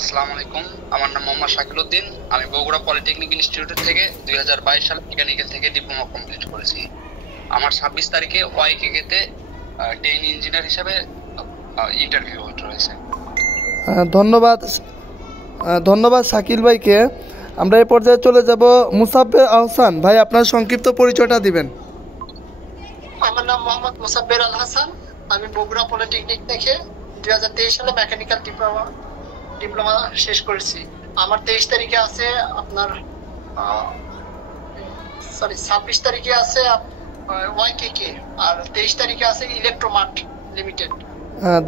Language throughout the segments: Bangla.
আসসালামু আলাইকুম। আমার নাম মোহাম্মদ শাকিল উদ্দিন। আমি বগুড়া পলিটেকনিক ইনস্টিটিউট থেকে 2022 সালে মেকানিক্যাল থেকে ডিপ্লোমা কমপ্লিট করেছি। আমার 26 তারিখে ওয়াইকেকে তে ট্রেন ইঞ্জিনিয়ার হিসেবে ইন্টারভিউ রয়েছে। ধন্যবাদ ধন্যবাদ শাকিল ভাইকে। আমরা এই পর্যায়ে চলে যাব মুসাব্বির আহসান ভাই, আপনার সংক্ষিপ্ত পরিচয়টা দিবেন। আমার নাম মোহাম্মদ মুসাব্বির আল হাসান। আমি বগুড়া পলিটেকনিক থেকে 2023 সালে মেকানিক্যাল ডিপ্লোমা শেষ করেছি। আমার 23 তারিখে আছে আপনার 26 তারিখে আছে ওয়াইকেকে, আর 23 তারিখে আছে ইলেকট্রোমার্ট লিমিটেড।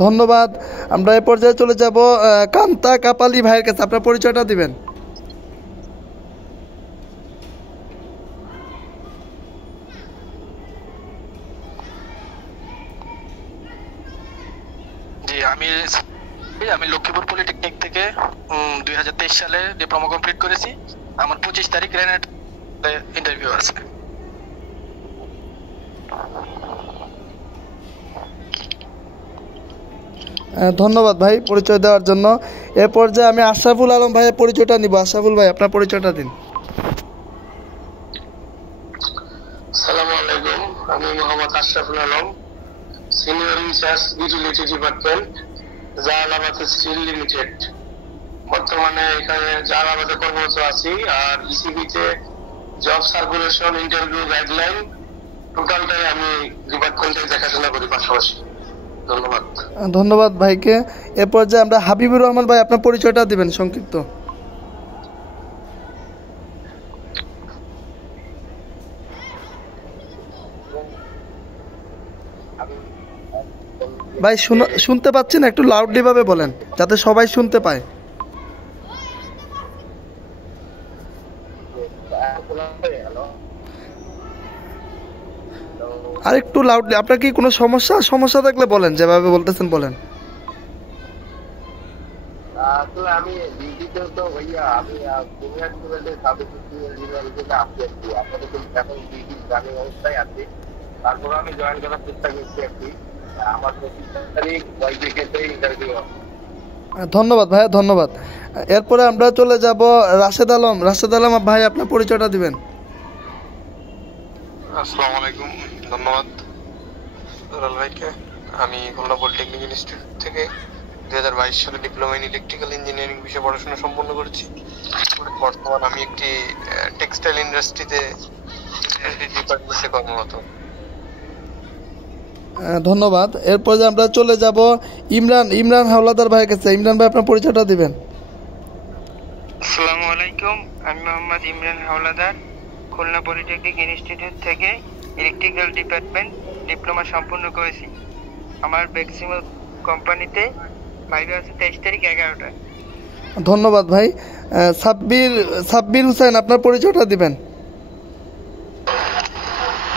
ধন্যবাদ। আমরা এই পর্যায়ে চলে যাব কান্তা কাপালি ভাইয়ের কাছে, আপনার পরিচয়টা দিবেন। জি, আমি লক্ষ্মীপুর পলিটেকনিক থেকে 2023 সালে ডিপ্লোমা কমপ্লিট করেছি। আমার 25 তারিখ রেনেট ইন্টারভিউ আছে। ধন্যবাদ ভাই পরিচয় দেওয়ার জন্য। এ পর্যায়ে আমি আশরাফুল আলম ভাইয়ের পরিচয়টা নিব। আশরাফুল ভাই, আপনার পরিচয়টা দিন। আসসালামু আলাইকুম। আমি মোহাম্মদ আশরাফুল আলম, senior incharge utility department, Jalalabad steel limited. বর্তমানে এখানে জালালাবাদে কর্মরত আছি। আর ইসিবিতে জব সার্কুলেশন, ইন্টারভিউ, গাইডলাইন টোটালটাই আমি ডিপার্টমেন্টে দেখাশোনা করি পাশাপাশি। ধন্যবাদ। ধন্যবাদ ভাইকে। এ পর্যায়ে আমরা হাবিবুর রহমান ভাই, আপনার পরিচয়টা দিবেন সংক্ষিপ্ত। ভাই শুনতে পাচ্ছেন? একটু লাউডলি ভাবে বলেন যাতে সবাই শুনতে পায়। আর একটু লাউডলি। আপনার কি কোনো সমস্যা থাকলে বলেন, যেভাবে বলতেছেন বলেন। আসলে আমি ডিউটিতে তো ভাইয়া আমি সিনিয়র স্টুডেন্টের সাবজেক্ট ইঞ্জিনিয়ারিং থেকে আসছি আর কি। আপনাদের এখন ডিউটি রানিং অবস্থায় আছি। তারপর আমি জয়েন করার চেষ্টা করছি আর কি। আমার 25 তারিখ ওয়াইকেতে ইন্টারভিউ আছে। ধন্যবাদ ভাইয়া, ধন্যবাদ। এরপরে আমরা চলে যাব রাশেদ আলম। রাশেদ আলম ভাই, আপনার পরিচয়টা দিবেন। আসসালামু আলাইকুম। ধন্যবাদ দুলাল ভাইকে। আমি খুলনা পলিটেকনিক ইনস্টিটিউট থেকে 2022 সালে ডিপ্লোমা ইন ইলেকট্রিক্যাল ইঞ্জিনিয়ারিং বিষয়ে পড়াশোনা সম্পন্ন করেছি। বর্তমান আমি একটি টেক্সটাইল ইন্ডাস্ট্রিতে ডিপার্টমেন্টে কর্মরত। ধন্যবাদ। এরপরে আমরা চলে যাব ইমরান হাওলাদার ভাইয়ের কাছে। ইমরান ভাই, আপনার পরিচয়টা দিবেন। আসসালামু আলাইকুম। আমি মোহাম্মদ ইমরান হাওলাদার, খুলনা পলিটেকনিক ইনস্টিটিউট থেকে ইলেকট্রিক্যাল ডিপার্টমেন্ট ডিপ্লোমা সম্পন্ন করেছি। আমার ম্যাক্সিমাম কোম্পানিতে ভাইভা আছে 23 তারিখ 11টায়। ধন্যবাদ ভাই। সাব্বির হুসাইন, আপনার পরিচয়টা দিবেন।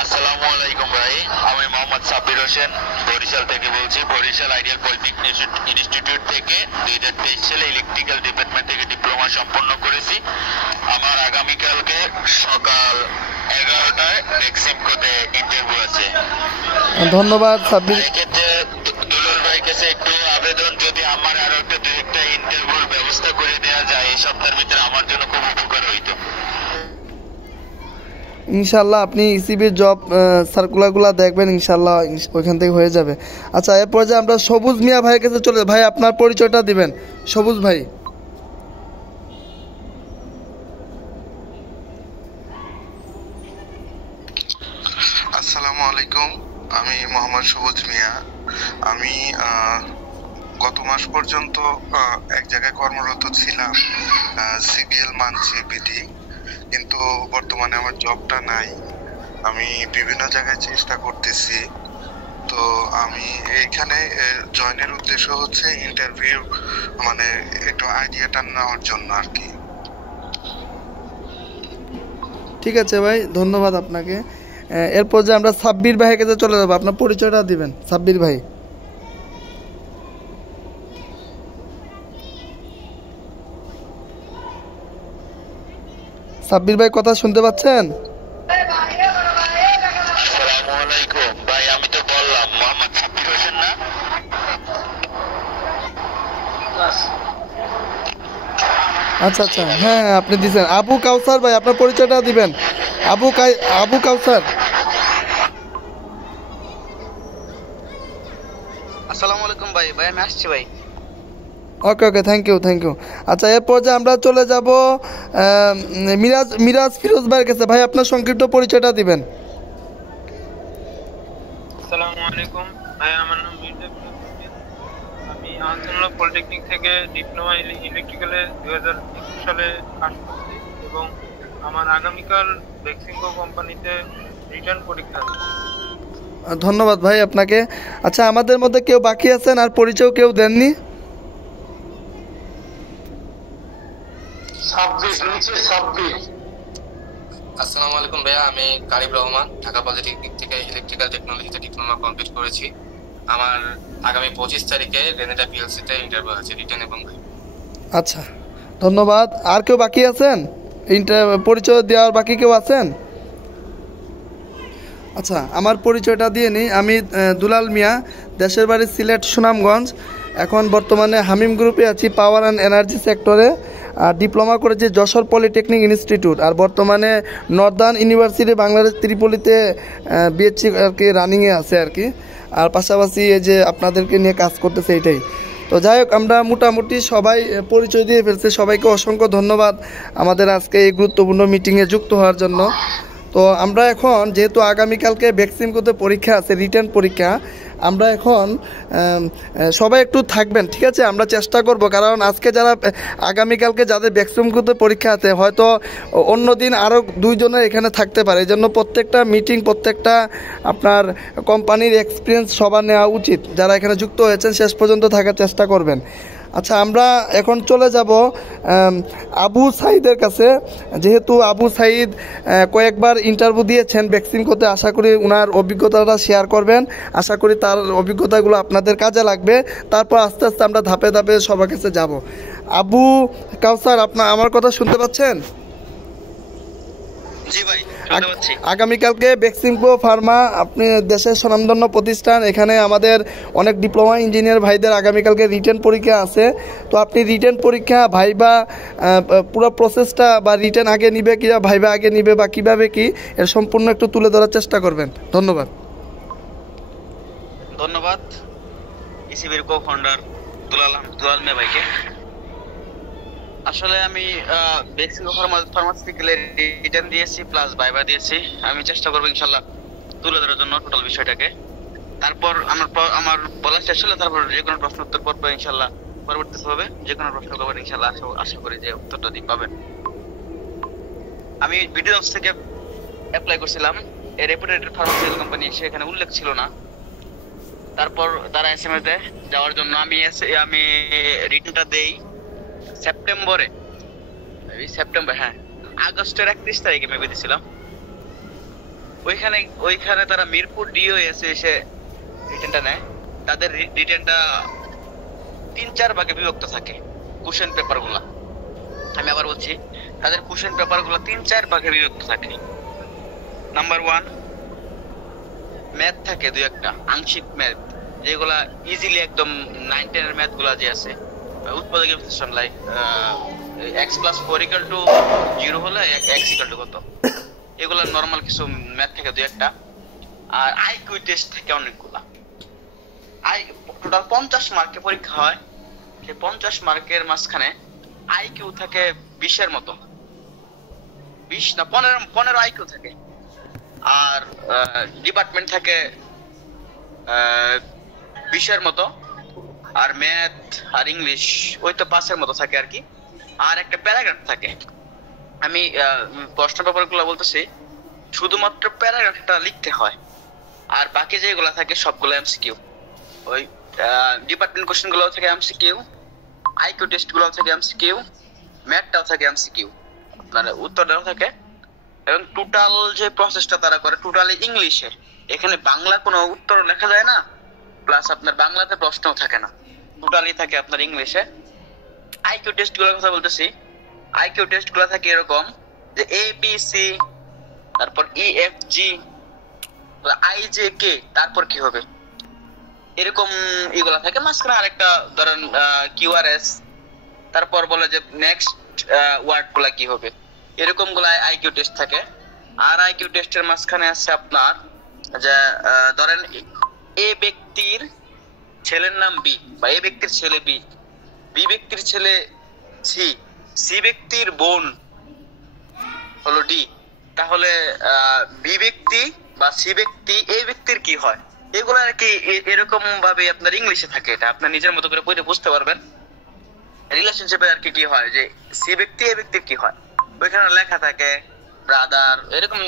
আসসালামু আলাইকুম ভাই। আমি মোহাম্মদ সাব্বির হোসেন, বরিশাল থেকে বলছি। বরিশাল আইডিয়াল পলিটেকনিক ইনস্টিটিউট থেকে 2023 সালে ইলেকট্রিক্যাল ডিপার্টমেন্ট থেকে ডিপ্লোমা সম্পন্ন করেছি। আমার আগামীকালকে সকাল 11টায় মেক্সিমকোতে ইন্টারভিউ আছে। ধন্যবাদ সাব্বির। এক্ষেত্রে দুলাল ভাই কাছে একটু আবেদন, যদি আমার আরো একটা দুই একটা ইন্টারভিউর ব্যবস্থা করে দেওয়া যায় এই সপ্তাহের ভিতরে, আমার জন্য খুব উপকার হইতো। ইনশাল্লাহ আপনি ইসিবির জব সার্কুলারগুলো দেখবেন, ইনশাল্লাহ ওইখান থেকে হয়ে যাবে। আচ্ছা, এরপর যে আমরা সবুজ মিয়া ভাইয়ের কাছে চলে। ভাই, আপনার পরিচয়টা দিবেন সবুজ ভাই। আসসালামু আলাইকুম। আমি মোহাম্মদ সবুজ মিয়া। আমি গত মাস পর্যন্ত এক জায়গায় কর্মরত ছিলাম, সিবিএল মানছি বিডি, কিন্তু বর্তমানে আমার জবটা নাই। আমি বিভিন্ন জায়গায় চেষ্টা করতেছি। তো আমি এখানে জয়েনের উদ্দেশ্য হচ্ছে ইন্টারভিউ, মানে একটু আইডিয়াটা নেওয়ার জন্য আর কি। ঠিক আছে ভাই, ধন্যবাদ আপনাকে। এরপর যে আমরা সাব্বির ভাইয়ের কাছে চলে যাবো। আপনার পরিচয়টা দিবেন সাব্বির ভাই। সাব্বির ভাই, কথা শুনতে পাচ্ছেন? আসসালামু আলাইকুম ভাই। আমি তো বললাম মোহাম্মদ সাব্বির হোসেন না? আচ্ছা আচ্ছা, হ্যাঁ হ্যাঁ, আপনি দিয়েছেন। আবু কাউসার ভাই, আপনার পরিচয়টা দিবেন। আবু কাউসার। আসসালামু আলাইকুম ভাই। ভাই আমি আসছি ভাই। ওকে ওকে, থ্যাংক ইউ থ্যাংক ইউ। আচ্ছা, এরপর যে আমরা চলে যাব মিরাজ ফিরোজ ভাইয়ের কাছে। ভাই, আপনার সংক্ষিপ্ত পরিচয়টা দিবেন। আসসালামু আলাইকুম ভাই, আমার নাম মির্জা ফিরোজ হোসেন। আমি আহসানুল্লাহ পলিটেকনিক থেকে ডিপ্লোমা ইলেকট্রিক্যালে 2021 সালে পাস করছি এবং আমার আগামীকাল বেক্সিমকো কোম্পানিতে রিটার্ন পরীক্ষা আছে। ধন্যবাদ ভাই আপনাকে। আচ্ছা, আমাদের মধ্যে কেউ বাকি আছেন আর পরিচয় কেউ দেননি? আসসালামু আলাইকুম ভাইয়া, আমি কারিম রহমান, ঢাকা পলিটেকনিক থেকে ইলেকট্রিক্যাল টেকনোলজিতে ডিপ্লোমা কমপ্লিট করেছি। আমার আগামী 25 তারিখে রেনেটা পিএলসিতে ইন্টারভিউ আছে, রিটেন এবং ভাই। আচ্ছা, ধন্যবাদ। আর কেউ বাকি আছেন? পরিচয় দেওয়ার বাকি কেউ আছেন? আচ্ছা, আমার পরিচয়টা দিয়ে নিই। আমি দুলাল মিয়া, দেশের বাড়ি সিলেট সুনামগঞ্জ। এখন বর্তমানে হামিম গ্রুপে আছি, পাওয়ার অ্যান্ড এনার্জি সেক্টরে। আর ডিপ্লোমা করেছি যশোর পলিটেকনিক ইনস্টিটিউট। আর বর্তমানে নর্দার্ন ইউনিভার্সিটি বাংলাদেশ ত্রিপলিতে বিএসসি আর কি রানিংয়ে আছে আর কি। আর পাশাপাশি এই যে আপনাদেরকে নিয়ে কাজ করতেছে এটাই। তো যাই হোক, আমরা মোটামুটি সবাই পরিচয় দিয়ে ফেলছি। সবাইকে অসংখ্য ধন্যবাদ আমাদের আজকে এই গুরুত্বপূর্ণ মিটিংয়ে যুক্ত হওয়ার জন্য। তো আমরা এখন যেহেতু আগামীকালকে বেক্সিমকোতে পরীক্ষা আছে, রিটার্ন পরীক্ষা, আমরা এখন সবাই একটু থাকবেন, ঠিক আছে? আমরা চেষ্টা করব, কারণ আজকে যারা আগামীকালকে যাদের বেক্সিমকোতে পরীক্ষা আছে, হয়তো অন্য দিন আরও 2 জনের এখানে থাকতে পারে। এই জন্য প্রত্যেকটা মিটিং, প্রত্যেকটা আপনার কোম্পানির এক্সপিরিয়েন্স সবার নেওয়া উচিত। যারা এখানে যুক্ত হয়েছেন শেষ পর্যন্ত থাকার চেষ্টা করবেন। আচ্ছা, আমরা এখন চলে যাব আবু সাইদের কাছে। যেহেতু আবু সাইদ কয়েকবার ইন্টারভিউ দিয়েছেন বেক্সিমকোতে, আশা করি ওনার অভিজ্ঞতাটা শেয়ার করবেন। আশা করি তার অভিজ্ঞতাগুলো আপনাদের কাজে লাগবে। তারপর আস্তে আস্তে আমরা ধাপে ধাপে সবার কাছে যাব। আবু কাউসার, আমার কথা শুনতে পাচ্ছেন? জি ভাই, আগামীকালকে বেক্সিমকো ফার্মা, আপনি দেশের স্বনামধন্য প্রতিষ্ঠান, এখানে আমাদের অনেক ডিপ্লোমা ইঞ্জিনিয়ার ভাইদের আগামীকালকে রিটেন পরীক্ষা আছে। তো আপনি রিটেন পরীক্ষা, ভাইবা, পুরো প্রসেসটা বা রিটেন আগে নিবে কি ভাইবা আগে নিবে বা কীভাবে কি, এর সম্পূর্ণ একটু তুলে ধরার চেষ্টা করবেন। ধন্যবাদ। ধন্যবাদ ইসিবির কো ফাউন্ডার দুলাল মিয়া ভাইকে। আসলে আমি বেক্সিমকো ফার্মাসিউটিক্যালে রিটার্ন দিয়েছি প্লাস ভাইবা দিয়েছি। আমি চেষ্টা করবো ইনশাল্লাহ তুলে ধরার জন্য টোটাল বিষয়টাকে। তারপর আমার বলা শেষ হলে তারপর যে কোনো প্রশ্ন উত্তর করবো ইনশাল্লাহ। পরবর্তীতে হবে যে কোনো প্রশ্ন করবেন ইনশাল্লাহ, আশা করি যে উত্তরটা পাবেন। আমি বিডিওস থেকে অ্যাপ্লাই করছিলাম, এই রেপুটেড ফার্মাসিউটিক্যাল কোম্পানি, সেখানে উল্লেখ ছিল না। তারপর তারা এসএমএস দেয় যাওয়ার জন্য। আমি রিটার্নটা দেই সেপ্টেম্বরে, হ্যাঁ আগস্টের 31 তারিখে মেবি দিয়েছিলাম। ওইখানে তারা মিরপুর ডিও এসে রিটার্নটা নেয়। তাদের রিটার্নটা 3-4 ভাগে বিভক্ত থাকে কোশ্চেন পেপারগুলা। আমি আবার বলছি, তাদের কোশ্চেন পেপারগুলো 3-4 ভাগে বিভক্ত থাকে। নাম্বার 1 ম্যাথ থাকে 2-1টা আংশিক ম্যাথ, যেগুলা ইজিলি একদম 9-10 এর ম্যাথ গুলা যে আছে, উৎপাদক ইকুয়েশন লাইক x + 4 = 0 হলে x = কত, এগুলা নরমাল কিছু ম্যাথ থাকে 2-1টা। আর আইকিউ টেস্ট থাকে অনেকগুলা। টোটাল 50 মার্কের পরীক্ষা হয়। সেই 50 মার্কের মাঝখানে আইকিউ থাকে 20 এর মতো, 20 না 15 আইকিউ থাকে। আর ডিপার্টমেন্ট থাকে 20 এর মতো। আর ম্যাথ আর ইংলিশ ওই তো 5 এর মতো থাকে আর কি। আর একটা প্যারাগ্রাফ থাকে। আমি প্রশ্ন পেপারগুলো বলতেছি, শুধুমাত্র প্যারাগ্রাফটা লিখতে হয়, আর বাকি যেগুলো থাকে সবগুলো এমসিকিউ। ওই ডিপার্টমেন্ট কোশ্চেন গুলো থেকে এমসিকিউ, আইকিউ টেস্ট গুলো থেকে এমসিকিউ, ম্যাথটাও থাকে এমসিকিউ, মানে উত্তরটাও থাকে। এবং টোটাল যে প্রসেসটা তারা করে টোটালি ইংলিশে, এখানে বাংলা কোনো উত্তর লেখা যায় না, প্লাস আপনার বাংলাতে প্রশ্নও থাকে না, টোটালি থাকে আপনার ইংলিশে। আইকিউ টেস্ট গুলোর কথা বলতেছি, আইকিউ টেস্ট গুলো থাকে এরকম যে ABC, তারপর EFG, IJK, তারপর কি হবে এরকম এগুলা থাকে। মাঝখানে আরেকটা ধরেন QRS, তারপর বলে যে নেক্সট ওয়ার্ড গুলা কি হবে, এরকম গুলা আইকিউ টেস্ট থাকে। আর আইকিউ টেস্টের মাঝখানে আছে আপনার যে ধরেন এ ব্যক্তির ছেলের নাম বি, বা এ ব্যক্তির ছেলে বি, বি ব্যক্তির ছেলে সি, সি ব্যক্তির বোন হলো ডি, তাহলে বি ব্যক্তি বা সি ব্যক্তি এই ব্যক্তির কি হয়, এগুলো আর কি এরকম ভাবে আপনার ইংলিশে থাকে। এটা আপনার নিজের মতো করে পড়ে বুঝতে পারবেন রিলেশনশিপে আর কি হয়, যে সি ব্যক্তি এই ব্যক্তির কি হয়, ওইখানে লেখা থাকে ব্রাদার, এরকম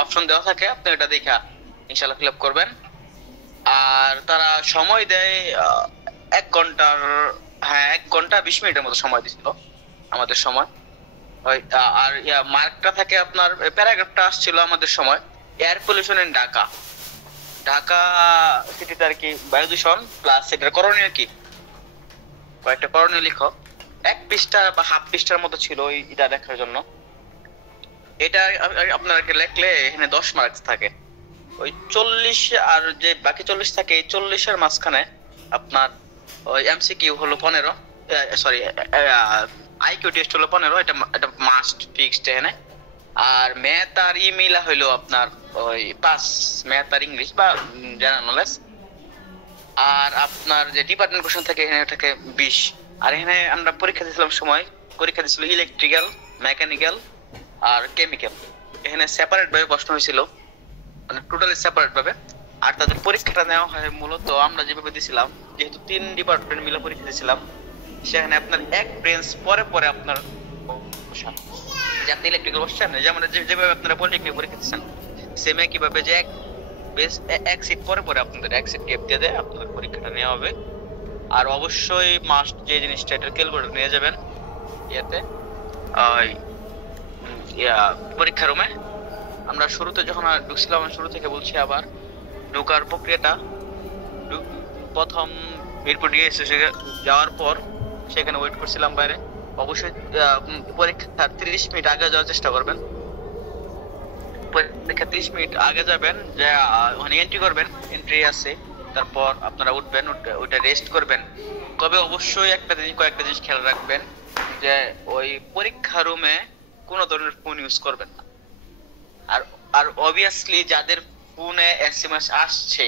অপশন দেওয়া থাকে। আপনি এটা দেখা ইনশাল্লাহ ফিল আপ করবেন। আর তারা সময় দেয় 1 ঘন্টার, হ্যাঁ 1 ঘন্টা 20 মিনিটের মতো সময় দিছিল আমাদের সময়। আর মার্কটা থাকে আপনার, প্যারাগ্রাফটা আসছিল আমাদের সময় air pollution in Dhaka, Dhaka সিটিতে আর কি বায়ু দূষণ প্লাস সেটার করণীয় কি, কয়েকটা করণীয় লিখো। 1 পৃষ্ঠা বা হাফ পৃষ্ঠার মতো ছিল এটা দেখার জন্য। এটা আপনাকে লেখলে এখানে 10 মার্কস থাকে। ওই 40 আর যে বাকি 40 থাকে, এই 40-এর মাঝখানে আপনার ওই এমসিকিউ হলো 15, সরি আইকিউ টেস্ট হলো 15, এটা মাস্ট ফিক্সড এখানে। আর ম্যাথ আর ইমেইল হইলো আপনার ওই 5, ম্যাথ আর ইংলিশ বা জেনারেল নলেজ। আর আপনার যে ডিপার্টমেন্ট কোশ্চেন থাকে এখানে থাকে 20। আর এখানে আমরা পরীক্ষা দিয়েছিলাম পরীক্ষা দিয়েছিল ইলেকট্রিক্যাল, মেকানিক্যাল আর কেমিক্যাল। এখানে সেপারেট ভাবে প্রশ্ন হয়েছিল, মানে টোটালি সেপারেট ভাবে। আর তাদের পরীক্ষাটা নেওয়া হয় মূলত আমরা যেভাবে দিয়েছিলাম, যেহেতু 3 ডিপার্টমেন্ট মিলে পরীক্ষা দিয়েছিলাম, সেখানে আপনার এক ব্রেঞ্চ পরে পরে আপনার যে আপনি ইলেকট্রিক্যাল বসছেন, যেমন যেভাবে আপনারা পলিটেকনিক পরীক্ষা দিচ্ছেন সেম একইভাবে যে এক সিট পরে পরে আপনাদের এক সিট গ্যাপ দিয়ে দেয়, আপনাদের পরীক্ষাটা নেওয়া হবে। আর অবশ্যই মাস্ট যে জিনিসটা, এটা ক্যালকুলেটর নিয়ে যাবেন ইয়াতে পরীক্ষা রুমে। আমরা শুরুতে যখন ঢুকছিলাম, শুরু থেকে বলছি আবার, ঢোকার প্রক্রিয়াটা প্রথম মিরপুর ডিএসসি যাওয়ার পর সেখানে ওয়েট করছিলাম বাইরে। অবশ্যই পরীক্ষার 30 মিনিট আগে যাওয়ার চেষ্টা করবেন। পরীক্ষা 30 মিনিট আগে যাবেন, যে ওখানে এন্ট্রি করবেন, এন্ট্রি আছে, তারপর আপনারা উঠবেন, ওইটা রেস্ট করবেন। তবে অবশ্যই কয়েকটা জিনিস খেয়াল রাখবেন, যে ওই পরীক্ষা রুমে কোনো ধরনের ফোন ইউজ করবেন না। আর অবভিয়াসলি যাদের ফোনে এসএমএস আসছে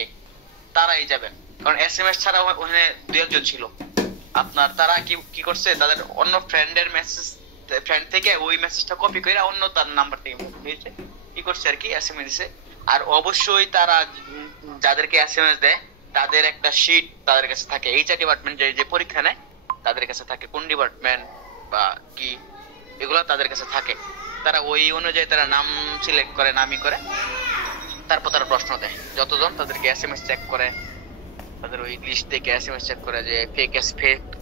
তারাই যাবেন, কারণ এসএমএস ছাড়া ওখানে 2-1 জন ছিল আপনার। তারা কি করছে, তাদের অন্য ফ্রেন্ড থেকে ওই মেসেজটা কপি করে অন্য তার নাম্বার থেকে নিয়েছে, কি করছে আর কি এসএমএস দিছে। আর অবশ্যই তারা যাদেরকে এসএমএস দেয় তাদের একটা শিট তাদের কাছে থাকে, এইচআর ডিপার্টমেন্ট যে পরীক্ষা নেয় তাদের কাছে থাকে, কোন ডিপার্টমেন্ট বা কি এগুলো তাদের কাছে থাকে। তারা ওই অনুযায়ী তারা নাম সিলেক্ট করে, নামই করে, তারপর তারা প্রশ্ন দেয়। যতজন তাদেরকে এসএমএস চেক করে, তাদের ওই লিস্ট থেকে এসএমএস চেক করে যে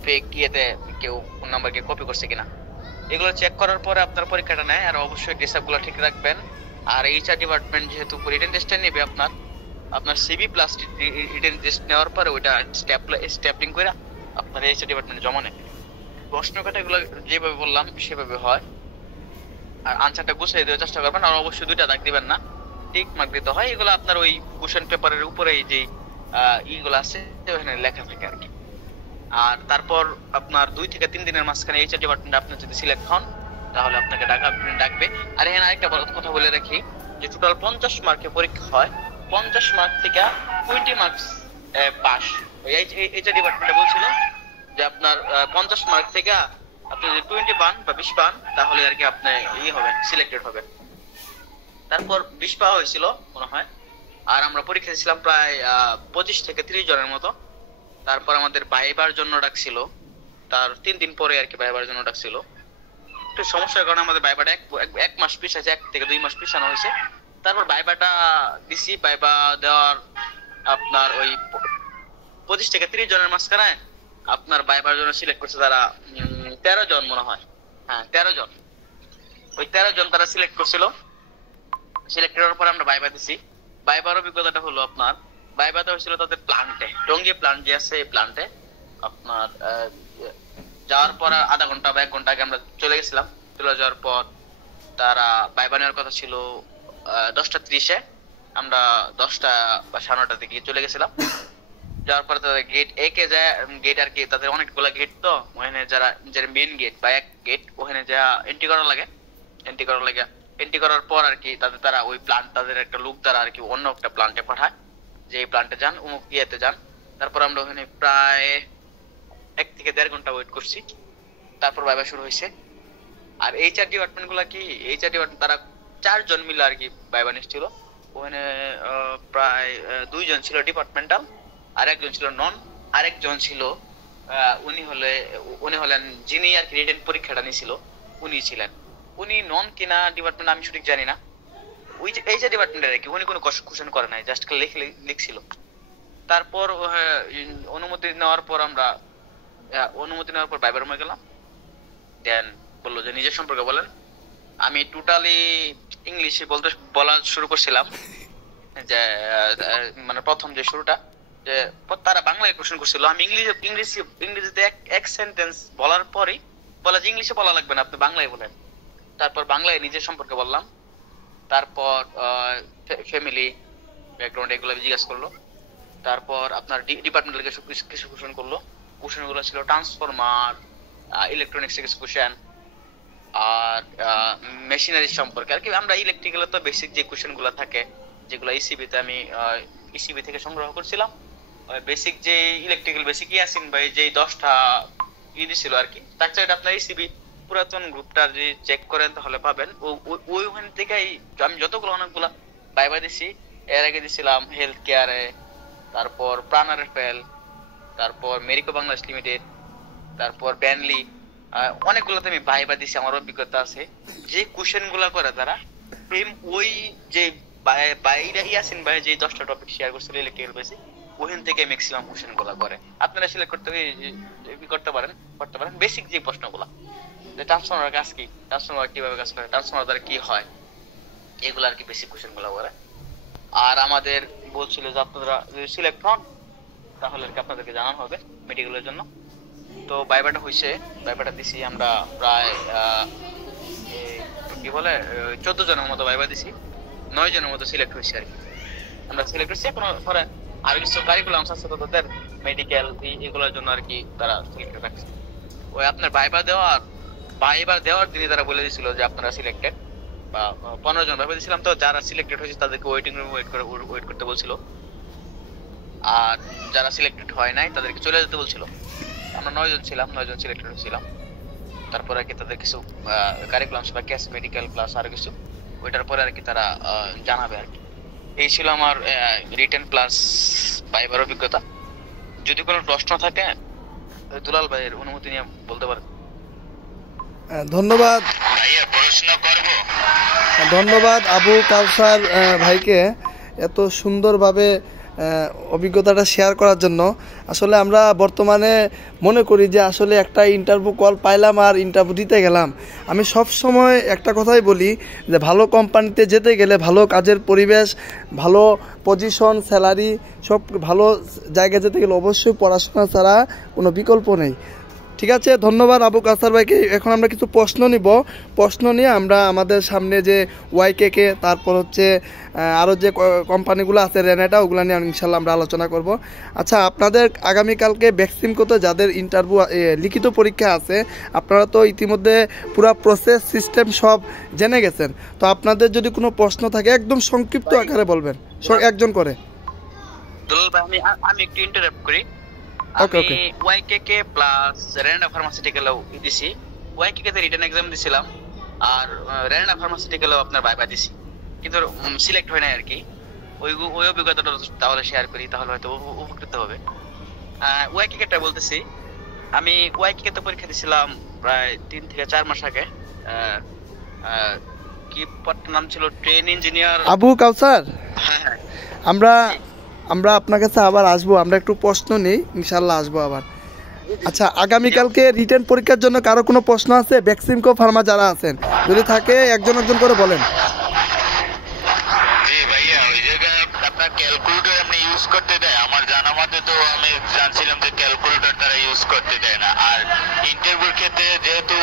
ফেক ইয়েতে কেউ ফোন নাম্বারকে কপি করছে কিনা, এগুলো চেক করার পরে আপনার পরীক্ষাটা নেয়। আর অবশ্যই ড্রেসআপগুলো ঠিক রাখবেন। আর এইচআর ডিপার্টমেন্ট যেহেতু রিটেন টেস্টটা নেবে, আপনার সিবি প্লাস রিটেন টেস্ট নেওয়ার পরে ওইটা স্ট্যাপলিং করে আপনার এইচআর ডিপার্টমেন্টে জমা নেবে। প্রশ্ন কাটাগুলো যেভাবে বললাম সেভাবে হয়। আর আনসারটা গুছিয়ে দেওয়ার চেষ্টা করবেন। আর অবশ্যই 2টা দাগ দিবেন না, টিক মার্ক দিতে হয়। এগুলো আপনার ওই কোশ্চেন পেপারের উপরে যে ইগুলো আছে ওখানে লেখা থাকে আর কি। আর তারপর আপনার 2 থেকে 3 দিনের মাঝখানে এইচআর ডিপার্টমেন্ট আপনি যদি সিলেক্ট হন তাহলে আপনাকে ডাকবে। আর এখানে আরেকটা কথা বলে রাখি, যে টোটাল 50 মার্কের পরীক্ষা হয়, 50 মার্ক থেকে 20 মার্কস পাস। এইচআর ডিপার্টমেন্টে বলছিল যে আপনার 50 মার্ক থেকে আপনি যদি 20 পান বা 20 পান তাহলে আর কি আপনি সিলেক্টেড হবে। তারপর 20 পাওয়া হয়েছিল মনে হয়। আর আমরা পরীক্ষা দিয়েছিলাম প্রায় 25 থেকে 30 জনের মতো। তারপর আমাদের ভাইবার জন্য ডাকছিল, তার 3 দিন পরে আর কি ভাইবার জন্য ডাকছিল। একটু সমস্যার কারণে আমাদের ভাইবাটা 1 মাস পিছাইছে, 1 থেকে 2 মাস পিছানো হয়েছে। তারপর ভাইবাটা দিছি, ভাইবা দেওয়ার আপনার ওই 25 থেকে 30 জনের মাঝখানে আপনার ভাইবার জন্য সিলেক্ট করছে তারা 13 জন মনে হয়, হ্যাঁ 13 জন। ওই 13 জন তারা সিলেক্ট করছিল। সিলেক্ট করার পর আমরা ভাইবা দিছি। ভাইবার অভিজ্ঞতাটা হলো আপনার, ভাইবাটা হয়েছিল তাদের প্লান্টে, টঙ্গী প্লান্ট যে আছে এই প্লান্টে। আপনার যাওয়ার পর আধা ঘন্টা বা 1 ঘন্টা আগে আমরা চলে গেছিলাম। চলে যাওয়ার পর তারা ভাইবা নেওয়ার কথা ছিল 10টা 30-এ, আমরা 10টা বা 9:30 দিকে চলে গেছিলাম। যাওয়ার পরে তাদের গেট একে যায়, গেট আর কি তাদের অনেকগুলা গেট, তো ওখানে যারা মেন গেট বা এক গেট ওখানে যা এন্ট্রি করা লাগে, এন্ট্রি করার পর আর কি তারা ওই প্ল্যান্ট, তাদের একটা লোক দ্বারা আর কি অন্য একটা প্ল্যান্টে পাঠায় যে এই প্ল্যান্টে যান, অমুক ইয়েতে যান। তারপর আমরা ওখানে প্রায় 1 থেকে 1.5 ঘন্টা ওয়েট করছি, তারপর ভাইবা শুরু হয়েছে। আর HR ডিপার্টমেন্ট গুলা কি, HR ডিপার্টমেন্ট তারা 4 জন মিলে আর কি ভাইবা নিচ্ছিল। ওখানে প্রায় 2 জন ছিল ডিপার্টমেন্টাল, আর একজন ছিল নন, আরেকজন ছিল উনি হলেন যিনি আর কি রিটেন পরীক্ষাটা নিয়েছিল, উনি ছিলেন। উনি নন কিনা ডিপার্টমেন্ট আমি সঠিক জানি না। ওই যে এই যে ডিপার্টমেন্টের আর কি উনি কোনো কোশ্চেন করে নাই, জাস্ট লিখছিল। তারপর অনুমতি নেওয়ার পর ভাইবার রুমে গেলাম। দেন বললো যে নিজের সম্পর্কে বলেন। আমি টোটালি ইংলিশে বলা শুরু করছিলাম, যে মানে প্রথম যে শুরুটা, যে তারা বাংলায় কোশ্চেন করছিল। আমি ইংরেজিতে এক সেন্টেন্স বলার পরেই বলা যে ইংলিশে বলা লাগবে না, আপনি বাংলায় বলেন। তারপর বাংলায় নিজের সম্পর্কে বললাম। তারপর ফ্যামিলি ব্যাকগ্রাউন্ড এগুলো জিজ্ঞাসা করলো। তারপর আপনার ডিপার্টমেন্টাল কিছু কোশ্চেন করলো। কোশ্চেনগুলো ছিল ট্রান্সফরমার, ইলেকট্রনিক্স কিছু কোশ্চেন, আর মেশিনারি সম্পর্কে আর কি। আমরা ইলেকট্রিক্যালে তো বেসিক যে কোশ্চেনগুলো থাকে, যেগুলো ইসিবিতে আমি ইসিবি থেকে সংগ্রহ করছিলাম, বেসিক যে ইলেকট্রিক্যাল বেসিক ইয়াসিন ভাই যে 10টা দিছিল আর কি, তার চাইতে আপনার ইসিবি পুরাতন গ্রুপটা যদি চেক করেন তাহলে পাবেন। ওইখান থেকেই আমি অনেকগুলো ভাইবা দিছি। এর আগে দিছিলাম হেলথ কেয়ারে, তারপর প্রাণার ফেল, তারপর মেরিকো বাংলাদেশ লিমিটেড, তারপর ব্যানলি, অনেকগুলোতে আমি ভাইবা দিছি। আমার অভিজ্ঞতা আছে যে কোশ্চেন গুলা করে তারা ওই যে বাইরে ইয়াসিন ভাই যে 10টা টপিক শেয়ার করছিল ইলেকট্রিক্যাল বেসিক, ওখান থেকে ম্যাক্সিমাম কোশ্চেন গুলা করে। আপনারা সিলেক্ট করতে পারেন বেসিক যে প্রশ্নগুলা, যে ট্রান্সফরমার কাজ কি, ট্রান্সফরমার কিভাবে কাজ করে, ট্রান্সফরমার দ্বারা কি হয়, এগুলো আর কি বেসিক কোশ্চেন গুলা করে। আর আমাদের বলছিল যে আপনারা যদি সিলেক্ট হন তাহলে আর কি আপনাদেরকে জানানো হবে মেডিকেলের জন্য। তো ভাইবাটা হয়েছে, ভাইবাটা দিছি আমরা প্রায় কি বলে 14 জনের মতো ভাইবা দিছি, 9 জনের মতো সিলেক্ট হয়েছে আর কি। আমরা সিলেক্ট হয়েছি। এখন পরে আর কিছু কারিকুলাম আছে তাদের মেডিকেল এগুলোর জন্য আর কি তারা সিলেক্ট রাখছে। ওই আপনার ভাইবা দেওয়ার দিনই তারা বলে দিয়েছিল যে আপনারা সিলেক্টেড, বা 15 জন ভাইবা দিয়েছিলাম। তো যারা সিলেক্টেড হয়েছে তাদেরকে ওয়েটিং রুমে ওয়েট করতে বলছিল, আর যারা সিলেক্টেড হয় নাই তাদেরকে চলে যেতে বলছিল। আমরা 9 জন ছিলাম, 9 জন সিলেক্টেড হয়েছিলাম। তারপরে আর কি তাদের কিছু কারিকুলামস বা ক্যাশ মেডিকেল প্লাস আর কিছু, ওইটার পরে আর কি তারা জানাবে আর কি। এই ছিল আমার রিটেন প্লাস ভাইবার অভিজ্ঞতা। যদি কোনো প্রশ্ন থাকে দুলাল ভাইয়ের অনুমতি নিয়ে বলতে পারেন। ধন্যবাদ ধন্যবাদ আবু কাউসার ভাইকে এত সুন্দরভাবে অভিজ্ঞতাটা শেয়ার করার জন্য। আসলে আমরা বর্তমানে মনে করি যে আসলে একটা ইন্টারভিউ কল পাইলাম আর ইন্টারভিউ দিতে গেলাম। আমি সব সময় একটা কথাই বলি যে ভালো কোম্পানিতে যেতে গেলে ভালো কাজের পরিবেশ, ভালো পজিশন, স্যালারি সব ভালো জায়গায় যেতে গেলে অবশ্যই পড়াশোনা ছাড়া কোনো বিকল্প নেই। ঠিক আছে, ধন্যবাদ আবু কাউসার ভাইকে। এখন আমরা কিছু প্রশ্ন নিব, প্রশ্ন নিয়ে আমরা আমাদের সামনে যে ওয়াইকে, তারপর হচ্ছে আরও যে কোম্পানিগুলো আছে রেনেটা, ওগুলো নিয়ে ইনশাল্লাহ আমরা আলোচনা করব। আচ্ছা, আপনাদের আগামীকালকে ভ্যাকসিমকোতে যাদের ইন্টারভিউ লিখিত পরীক্ষা আছে, আপনারা তো ইতিমধ্যে পুরো প্রসেস সিস্টেম সব জেনে গেছেন। তো আপনাদের যদি কোনো প্রশ্ন থাকে একদম সংক্ষিপ্ত আকারে বলবেন, একজন করে। আমি একটু ইন্টারাপ্ট করি। আমি ওয়াইকে প্লাস রেনেডা ফার্মাসিউটিক্যালও দিছি। ওয়াইকে তে রিটেন এক্সাম দিছিলাম, আর রেনেডা ফার্মাসিউটিক্যালও আপনার ভাইবা দিছি, কিন্তু সিলেক্ট হয় নাই আর কি। ওই অভিজ্ঞতাটা তাহলে শেয়ার করি, তাহলে হয়তো উপকৃত হবে। ওয়াইকেটা বলতেছি, আমি ওয়াইকে তে পরীক্ষা দিছিলাম প্রায় 3 থেকে 4 মাস আগে। কি নাম ছিল, ট্রেন ইঞ্জিনিয়ার আবু কাউসার। হ্যাঁ, আমরা আপনার কাছে আবার আসবো, আমরা একটু প্রশ্ন নেই, ইনশাল্লাহ আসবো আবার। আচ্ছা, আগামীকালকে রিটেন পরীক্ষার জন্য কারো কোনো প্রশ্ন আছে? ভ্যাকসিমকো ফার্মা যারা আছেন যদি থাকে একজন করে বলেন। জি ভাইয়া, ওই জায়গায় আপনার ক্যালকুলেটর আপনি ইউজ করতে দেয়? আমার জানা মতে তো আমি জানছিলাম যে ক্যালকুলেটর তারা ইউজ করতে দেয় না। আর ইন্টারভিউর ক্ষেত্রে যেহেতু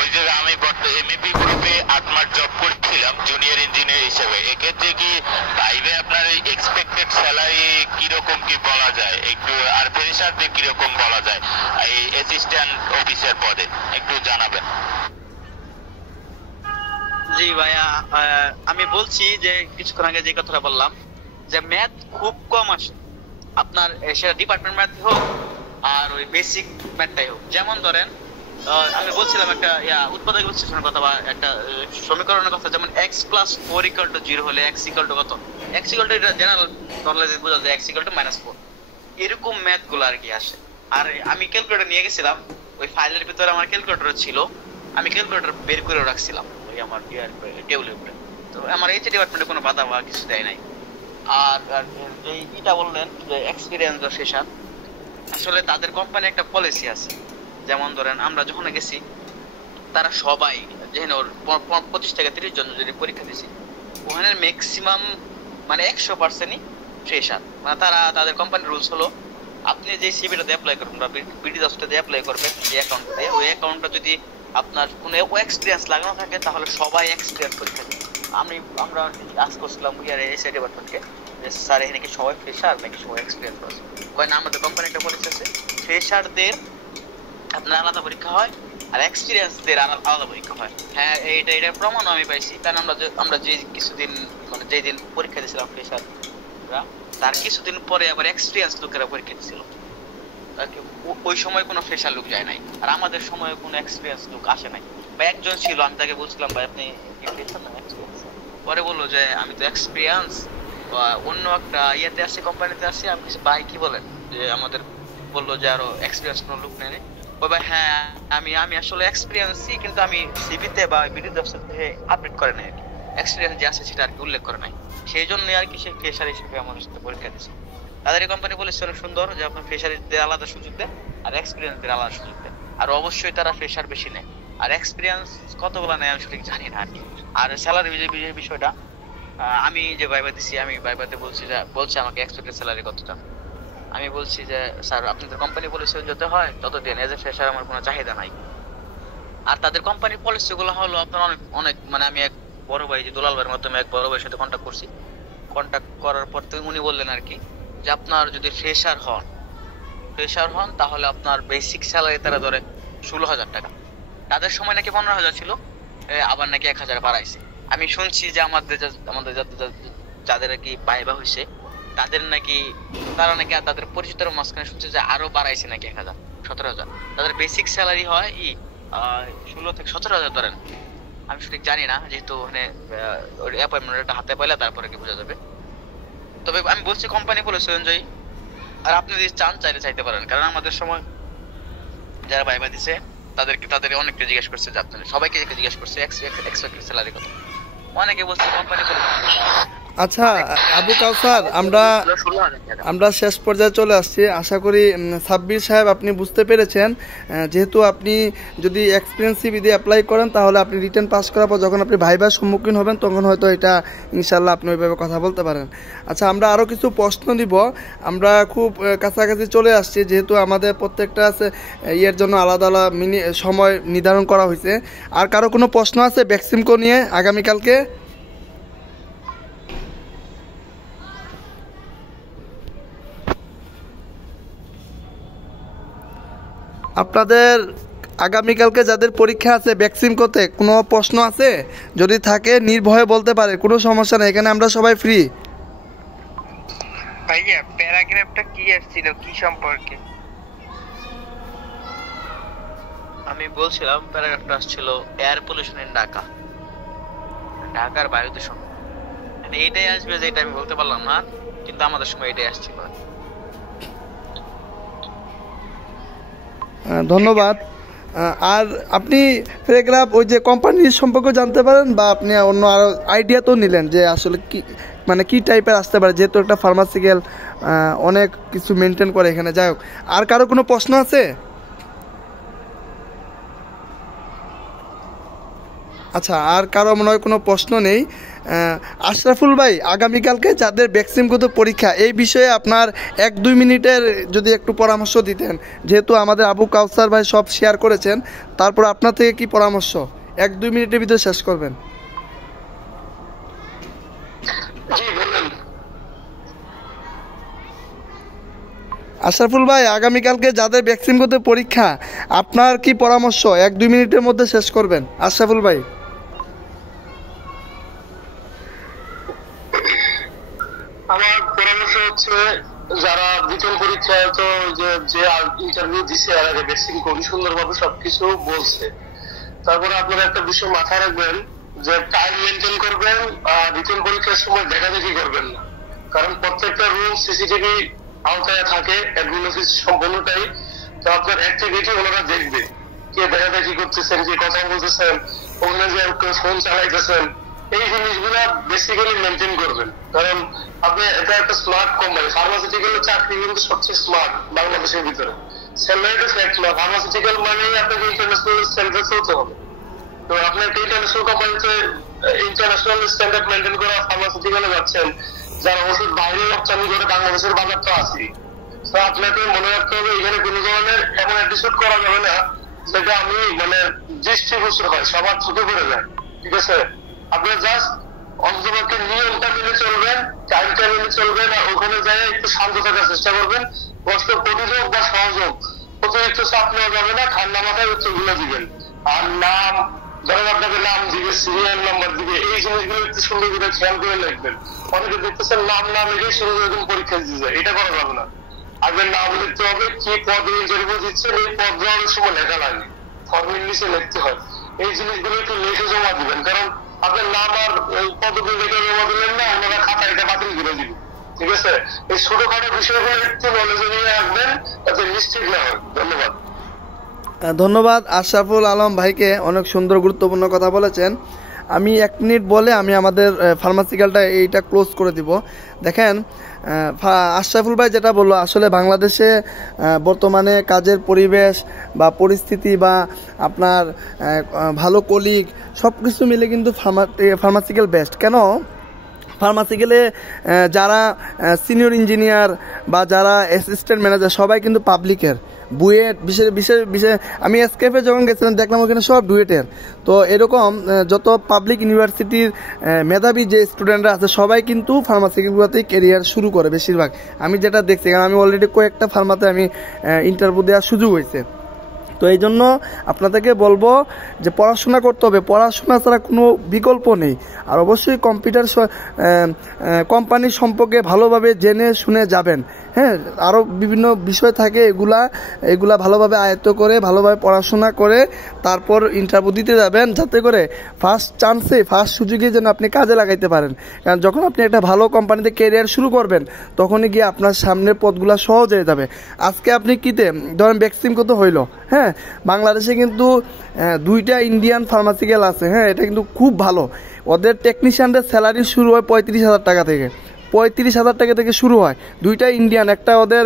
ওই যে আমি এমএপি গ্রুপে 8 মাস জব করছিলাম জুনিয়র ইঞ্জিনিয়ার হিসেবে, এক্ষেত্রে কি ভাইবে আপনার এক্সপেক্টেড স্যালারি কিরকম কি বলা যায় একটু, আর ফ্রেশারদের কিরকম বলা যায় এই অ্যাসিস্ট্যান্ট অফিসার পদে একটু জানাবেন। জি ভাইয়া, আমি বলছি যে কিছুক্ষণ আগে যে কথাটা বললাম যে ম্যাথ খুব কম আসে আপনার, সেটা ডিপার্টমেন্ট ম্যাথ হোক আর ওই বেসিক ম্যাথটাই হোক। যেমন ধরেন আমি বলছিলাম একটা উৎপাদক বিশ্লেষণের কথা বা একটা সমীকরণের কথা, যেমন x + 4 = 0 হলে x = কত, x = এটা জেনারেল নলেজে বোঝা যায় x = -4, এরকম ম্যাথ গুলো আর কি আসে। আর আমি ক্যালকুলেটর নিয়ে গেছিলাম, ওই ফাইলের ভিতরে আমার ক্যালকুলেটর ছিল, আমি ক্যালকুলেটর বের করে রাখছিলাম ওই আমার টেবিলের উপরে। তো আমার এইচ ডিপার্টমেন্টে কোনো বাধা বা কিছু দেয় নাই। আর যে এটা বললেন যে এক্সপিরিয়েন্স বা ফ্রেশার, আসলে তাদের কোম্পানি একটা পলিসি আছে। যেমন ধরেন আমরা যখন গেছি তারা সবাই যেখানে 25 থেকে 30 জন যদি পরীক্ষা দিয়েছি, ওখানে ম্যাক্সিমাম মানে 100%ই ফ্রেশার। মানে তারা তাদের কোম্পানির রুলস হলো আপনি যে সিভিটাতে অ্যাপ্লাই করবেন বা বিডি দশটাতে অ্যাপ্লাই করবেন যে অ্যাকাউন্টে, ওই অ্যাকাউন্টটা যদি আপনার কোনো এক্সপিরিয়েন্স লাগানো থাকে তাহলে সবাই এক্সপিরিয়েন্স পরীক্ষা দেবে। আমরা আজ করছিলাম এসআই ডিপার্টমেন্টকে যে স্যার এখানে কি সবাই ফ্রেশার নাকি সবাই এক্সপিরিয়েন্স আছে? কয় না, আমাদের কোম্পানি একটা পলিসি আছে ফ্রেশারদের আপনার আলাদা পরীক্ষা হয় আর এক্সপিরিয়েন্সদের আলাদা পরীক্ষা হয়। হ্যাঁ, এটা প্রমাণও আমি পাইছি, কারণ আমরা যে কিছুদিন মানে যেই দিন পরীক্ষা দিয়েছিলাম ফ্রেশাররা, তার কিছুদিন পরে আবার এক্সপিরিয়েন্স লোকেরা পরীক্ষা দিয়েছিল। ওই সময় কোনো ফ্রেশার লোক যায় নাই, আর আমাদের সময় কোনো এক্সপিরিয়েন্স লোক আসে নাই। বা একজন ছিল, আমি তাকে বলছিলাম ভাই আপনি ফ্রেশার না এক্সপিরিয়েন্স? পরে বললো যে আমি তো এক্সপিরিয়েন্স অন্য একটা ইয়েতে আসছি, কোম্পানিতে আসছি। আমি কিছু ভাই কি বলেন যে আমাদের বললো যে আরো এক্সপিরিয়েন্স কোনো লোক নেই। ওই ভাই হ্যাঁ আমি আসলে এক্সপিরিয়েন্সই, কিন্তু আমি সিভিতে বা বিডি দফতরে আপডেট করে নাই, এক্সপিরিয়েন্স যে আছে সেটা আর কি উল্লেখ করে নাই। সেই জন্যই আর কি সে ফ্রেশার হিসেবে আমাদের সাথে পরীক্ষা দিয়েছে। তাদের এই কোম্পানি বলেছে অনেক সুন্দর যে আপনার ফ্রেশারদের আলাদা সুযোগ দেয় আর এক্সপিরিয়েন্সদের আলাদা সুযোগ দেয়। আর অবশ্যই তারা ফ্রেশার বেশি নেয়, আর এক্সপিরিয়েন্স কতগুলো নেয় আমি সঠিক জানি না আর কি। আর স্যালারি বিষয়টা আমি যে ভাইবা দিছি, আমি ভাইবাতে বলছি আমাকে এক্সপেক্টেড স্যালারি কতটা। আমি বলছি যে স্যার আপনাদের কোম্পানি পলিসি যত হয় তত দিন, এজ এ ফ্রেশার আমার কোনো চাহিদা নাই। আর তাদের কোম্পানির পলিসি গুলো হলো আপনার অনেক মানে আমি এক বড় ভাই যে দুলাল ভাইয়ের মাধ্যমে এক বড় ভাইয়ের সাথে কন্ট্যাক্ট করছি। কন্ট্যাক্ট করার পর তো উনি বললেন আর কি যে আপনার যদি ফ্রেশার হন তাহলে আপনার বেসিক স্যালারি তারা ধরে 16,000 টাকা। তাদের সময় নাকি 15,000 ছিল, আবার নাকি 1,000 বাড়াইছে। আমি শুনছি যে আমাদের যাদের কি ভাইবা হয়েছে তারা নাকি তাদের পরিচিতর মাঝখানে শুনছে যে আরো বাড়াইছে নাকি 1,000, 17,000। তাদের বেসিক স্যালারি হয় 16 থেকে 17,000 ধরেন। আমি সঠিক জানি না, যেহেতু ওখানে অ্যাপয়েন্টমেন্টটা হাতে পাইলে তারপরে কি বোঝা যাবে। তবে আমি বলছি কোম্পানি পলিসি অনুযায়ী, আর আপনি যদি চান চাইলে চাইতে পারেন, কারণ আমাদের সময় যারা ভাইবা দিছে তাদের অনেককে জিজ্ঞেস করছে যে আপনাদের সবাইকে জিজ্ঞেস করছে এক্সপেক্টেড স্যালারি কত, অনেকে বলছে কোম্পানি পলিসি। আচ্ছা আবু কাউসার, আমরা শেষ পর্যায়ে চলে আসছি। আশা করি সাব্বির সাহেব আপনি বুঝতে পেরেছেন। যেহেতু আপনি যদি এক্সপিরিয়েন্স সিভি দিয়ে অ্যাপ্লাই করেন তাহলে আপনি রিটেন পাস করার পর যখন আপনি ভাইবার সম্মুখীন হবেন তখন হয়তো এটা ইনশাল্লাহ আপনি ওইভাবে কথা বলতে পারেন। আচ্ছা, আমরা আরও কিছু প্রশ্ন দিব। আমরা খুব কাছাকাছি চলে আসছি, যেহেতু আমাদের প্রত্যেকটা আছে ইয়ের জন্য আলাদা আলাদা সময় নির্ধারণ করা হয়েছে। আর কারো কোনো প্রশ্ন আছে ভ্যাকসিমকো নিয়ে আগামীকালকে? আপনাদের আগামীকালকে যাদের পরীক্ষা আছে ভ্যাকসিমকোতে কোনো প্রশ্ন আছে? যদি থাকে নির্ভয়ে বলতে পারে, কোনো সমস্যা নেই, এখানে আমরা সবাই ফ্রি। ভাইয়া প্যারাগ্রাফটা কি আসছিল, কি সম্পর্কে? আমি বলছিলাম প্যারাগ্রাফটা আসছিল এয়ার পলিউশন ইন ঢাকা, ঢাকার বায়ু দূষণ। এইটাই আসবে যেটা আমি বলতে পারলাম না, কিন্তু আমাদের সময় এটাই আসছিল। ধন্যবাদ। আর আপনি প্যারাগ্রাফ ওই যে কোম্পানির সম্পর্কে জানতে পারেন, বা আপনি অন্য আরও আইডিয়া তো নিলেন যে আসলে কি মানে কি টাইপের আসতে পারে, যেহেতু একটা ফার্মাসিক্যাল অনেক কিছু মেনটেন করে এখানে। যাই হোক, আর কারো কোনো প্রশ্ন আছে? আচ্ছা, আর কারো মনে হয় কোনো প্রশ্ন নেই। আশরাফুল ভাই, আগামীকালকে যাদের ভ্যাকসিনগত পরীক্ষা এই বিষয়ে আপনার 1-2 মিনিটের যদি একটু পরামর্শ দিতেন, যেহেতু আমাদের আবু কাউসার ভাই সব শেয়ার করেছেন, তারপর আপনার থেকে কি পরামর্শ 1-2 মিনিটের ভিতরে শেষ করবেন। আশরাফুল ভাই, আগামীকালকে যাদের ভ্যাকসিনগত পরীক্ষা আপনার কি পরামর্শ 1-2 মিনিটের মধ্যে শেষ করবেন আশরাফুল ভাই। আমার পরামর্শ হচ্ছে যারা দ্বিতীয় পরীক্ষায় তো যে ইন্টারভিউ দিছে এর আগে ভ্যাকসিন খুবই সুন্দরভাবে সবকিছু বলছে, তারপরে আপনারা একটা বিষয় মাথায় রাখবেন যে টাইম মেনটেন করবেন, রিটেন পরীক্ষার সময় দেখাদেখি করবেন না, কারণ প্রত্যেকটা রুম সিসিটিভি আওতায় থাকে, অ্যাডমিন অফিস সম্পূর্ণটাই, তো আপনার অ্যাক্টিভিটি ওনারা দেখবে, কে দেখাদেখি করতেছেন, কে কথা বলতেছেন, ওখানে যে ফোন চালাইতেছেন, এই জিনিসগুলা বেসিক্যালি মেনটেন করবেন। কারণ আপনি এটা একটা স্মার্ট কোম্পানি, ফার্মাসিউটিক্যাল চাকরি কিন্তু সবচেয়ে স্মার্ট বাংলাদেশের ভিতরে, স্যালারি ফ্যাক্ট না, ফার্মাসিউটিক্যাল মানে আপনাকে ইন্টারন্যাশনাল স্ট্যান্ডার্ড চলতে হবে। তো আপনি একটা ইন্টারন্যাশনাল কোম্পানিতে ইন্টারন্যাশনাল স্ট্যান্ডার্ড মেনটেন করা ফার্মাসিউটিক্যালে যাচ্ছেন, যারা ওষুধ বাইরে রপ্তানি করে, বাংলাদেশের বাজার তো আছে, তো আপনাকে মনে রাখতে হবে এখানে কোনো ধরনের এমন অ্যাটিটিউড করা যাবে না যেটা আমি মানে দৃষ্টিগোচর হয়, সবার চোখে পড়ে যায়। ঠিক আছে, আপনি জাস্ট অন্ততপক্ষে নিয়মটা মেনে চলবেন, টাইমটা মেনে চলবেন, আর ওখানে যাই একটু শান্ত থাকার চেষ্টা করবেন। কষ্ট প্রতিযোগ বা সহযোগ অতিরিক্ত চাপ নেওয়া যাবে না, ঠান্ডা মাথায় উত্তরগুলো দিবেন। আর নাম, ধরেন আপনাকে নাম দিবে, সিরিয়াল নাম্বার দিবে, এই জিনিসগুলো একটু সুন্দর করে খেয়াল করে লিখবেন। অনেকে দেখতেছেন নাম না লিখে শুরু একদম পরীক্ষা দিয়ে যায়, এটা করা যাবে না। আগে নাম লিখতে হবে, কি পদে ইন্টারভিউ দিচ্ছেন, এই পদটা অনেক সময় লেখা লাগে, ফর্মের নিচে লিখতে হয়, এই জিনিসগুলো একটু লিখে জমা দিবেন, কারণ আপনার নাম আর পদবি লিখে জমা দিলেন না, ওনারা খাতা এটা বাতিল করে দিবে। ঠিক আছে, এই ছোটখাটো বিষয়গুলো একটু নলেজে নিয়ে রাখবেন, যাতে মিস্টেক না হয়। ধন্যবাদ। ধন্যবাদ আশরাফুল আলম ভাইকে, অনেক সুন্দর গুরুত্বপূর্ণ কথা বলেছেন। আমি 1 মিনিট বলে আমি আমাদের ফার্মাসিক্যালটা এইটা ক্লোজ করে দিব। দেখেন, আশরাফুল ভাই যেটা বললো, আসলে বাংলাদেশে বর্তমানে কাজের পরিবেশ বা পরিস্থিতি বা আপনার ভালো কলিগ সব কিছু মিলে কিন্তু ফার্মাসিক্যাল বেস্ট। কেন? ফার্মাসিক্যালে যারা সিনিয়র ইঞ্জিনিয়ার বা যারা অ্যাসিস্ট্যান্ট ম্যানেজার সবাই কিন্তু পাবলিকের, বুয়েট বিশেষ আমি এসকেফে যখন গেছিলাম দেখলাম ওখানে সব ডুয়েটের। তো এরকম যত পাবলিক ইউনিভার্সিটির মেধাবী যে স্টুডেন্টরা আছে সবাই কিন্তু ফার্মাসিগুলোতেই ক্যারিয়ার শুরু করে বেশিরভাগ, আমি যেটা দেখছি, কারণ আমি অলরেডি কয়েকটা ফার্মাতে আমি ইন্টারভিউ দেওয়ার সুযোগ হয়েছে। তো এই জন্য আপনাদেরকে বলবো যে পড়াশোনা করতে হবে, পড়াশোনা ছাড়া কোনো বিকল্প নেই। আর অবশ্যই কম্পিউটার কোম্পানি সম্পর্কে ভালোভাবে জেনে শুনে যাবেন। হ্যাঁ, আরও বিভিন্ন বিষয় থাকে, এগুলা ভালোভাবে আয়ত্ত করে ভালোভাবে পড়াশোনা করে তারপর ইন্টারভিউ দিতে যাবেন, যাতে করে ফার্স্ট চান্সে ফার্স্ট সুযোগে যেন আপনি কাজে লাগাইতে পারেন। কারণ যখন আপনি একটা ভালো কোম্পানিতে ক্যারিয়ার শুরু করবেন তখনই গিয়ে আপনার সামনের পথগুলো সহজ হয়ে যাবে। আজকে আপনি কিতে ধরেন ভ্যাকসিন কত হইলো, হ্যাঁ, বাংলাদেশে কিন্তু 2টা ইন্ডিয়ান ফার্মাসিক্যাল আছে। হ্যাঁ, এটা কিন্তু খুব ভালো। ওদের টেকনিশিয়ানদের স্যালারি শুরু হয় 35,000 টাকা থেকে, 35,000 টাকা থেকে শুরু হয়। 2টা ইন্ডিয়ান, একটা ওদের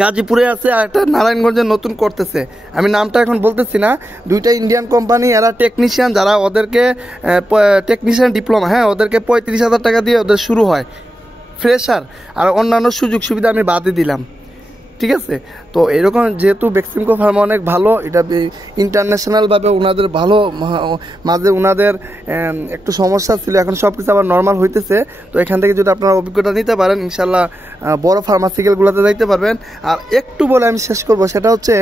গাজীপুরে আছে আর একটা নারায়ণগঞ্জে নতুন করতেছে, আমি নামটা এখন বলতেছি না। 2টা ইন্ডিয়ান কোম্পানি, এরা টেকনিশিয়ান, যারা ওদেরকে টেকনিশিয়ান ডিপ্লোমা, হ্যাঁ, ওদেরকে 35,000 টাকা দিয়ে ওদের শুরু হয় ফ্রেশার, আর অন্যান্য সুযোগ সুবিধা আমি বাদে দিলাম। ঠিক আছে, তো এরকম যেহেতু বেক্সিমকো ফার্মা অনেক ভালো, এটা ইন্টারন্যাশনালভাবে ওনাদের ভালো, মাঝে ওনাদের একটু সমস্যা ছিল, এখন সব কিছু আবার নর্মাল হইতেছে। তো এখান থেকে যদি আপনারা অভিজ্ঞতা নিতে পারেন ইনশাল্লাহ বড় ফার্মাসিক্যালগুলোতে যাইতে পারবেন। আর একটু বলে আমি শেষ করব, সেটা হচ্ছে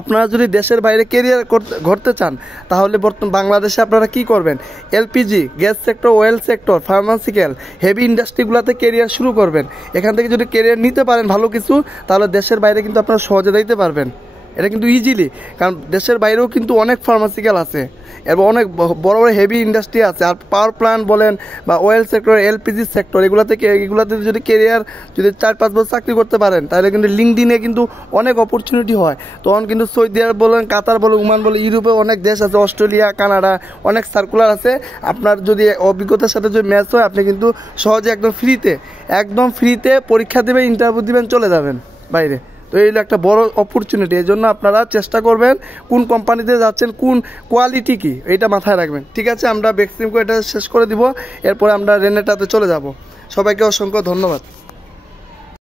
আপনারা যদি দেশের বাইরে ক্যারিয়ার করতে চান তাহলে বাংলাদেশে আপনারা কি করবেন, LPG, gas sector, oil sector, pharmaceutical, heavy ইন্ডাস্ট্রিগুলোতে ক্যারিয়ার শুরু করবেন। এখান থেকে যদি ক্যারিয়ার নিতে পারেন ভালো কিছু, তাহলে দেশের বাইরে কিন্তু আপনারা সহজে যাইতে পারবেন, এটা কিন্তু ইজিলি। কারণ দেশের বাইরেও কিন্তু অনেক ফার্মাসিক্যাল আছে এবং অনেক বড় বড় হেভি ইন্ডাস্ট্রি আছে। আর পাওয়ার প্ল্যান্ট বলেন বা অয়েল সেক্টর, এলপিজি সেক্টর, এগুলোতে যদি ক্যারিয়ার যদি 4-5 বছর চাকরি করতে পারেন তাহলে কিন্তু লিঙ্কডিনে কিন্তু অনেক অপরচুনিটি হয়। তখন কিন্তু সৌদি আরব বলেন, কাতার বলেন, ওমান বলেন, ইউরোপে অনেক দেশ আছে, অস্ট্রেলিয়া, কানাডা, অনেক সার্কুলার আছে। আপনার যদি অভিজ্ঞতার সাথে যদি ম্যাচ হয় আপনি কিন্তু সহজে একদম ফ্রিতে পরীক্ষা দেবেন, ইন্টারভিউ দিবেন, চলে যাবেন বাইরে। তো এই একটা বড় অপরচুনিটি, এই জন্য আপনারা চেষ্টা করবেন কোন কোম্পানিতে যাচ্ছেন, কোন কোয়ালিটি কি, এইটা মাথায় রাখবেন। ঠিক আছে, আমরা বেক্সিমকো এটা শেষ করে দিব, এরপরে আমরা রেনেটাতে চলে যাব। সবাইকে অসংখ্য ধন্যবাদ।